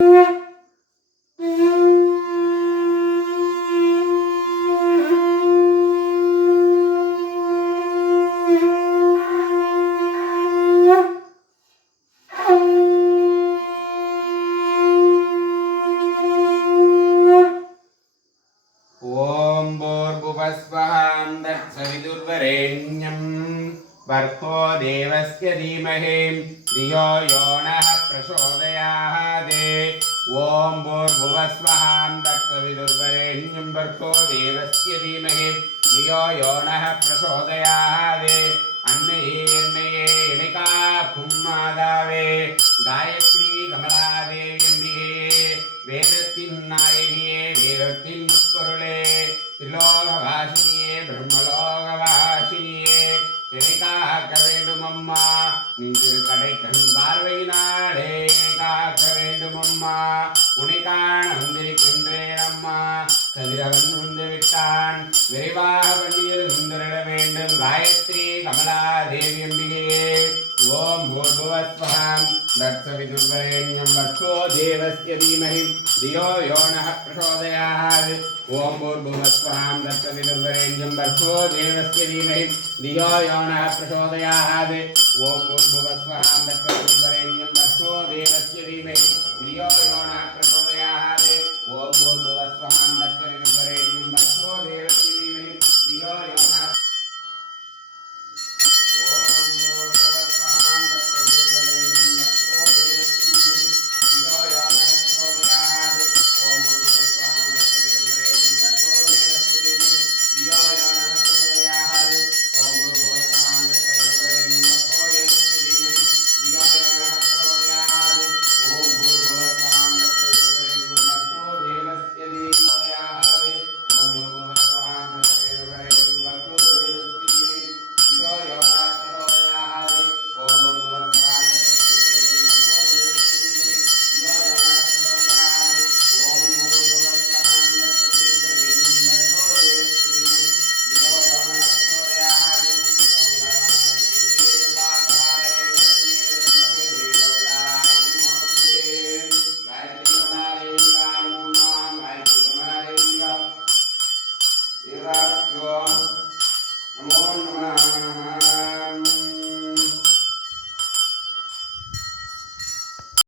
ॐ भूर्भुवस्वहां तत्सविदुर्वरेण्यं भर्गो देवस्य धीमहि धियो यो नः प्रचोदयात् ॐ भूर्भुवस्वहां तत्सविदुर्वरेण्यं भर्गो देवस्य धीमहि धियो यो नः प्रचोदयात् अन्नये अन्नये इणिका கும்மாதாவே காயத்ரி கமலாதேவியே வேதத்தின் நாயகியே வேதத்தின் முற்பொருளே திலோகவாசினியே பிரம்மலோகவாசினியே காக்க வேண்டும் அம்மா நின்று கடை கண் பார்வையினாலே காக்க வேண்டும் அம்மா உனை காண வந்திருக்கின்றேன் அம்மா கதிரவன் வந்து விட்டான். விரைவாக பள்ளியில் சுந்தரிட வேண்டும். காயத்ரி கமலா தேவி भूवस्वहाम् दत्सविदुर्वरेण्यं वत्सो देवस्य धीमहि धियो यो नः प्रचोदयात् ॐ भूर्भुवस्वहां दत्सविदुर्वरेण्यं वत्सो देवस्य धीमहि धियो यो नः प्रचोदयात् ॐ भूर्भुवस्वहां दत्सविदुर्वरेण्यं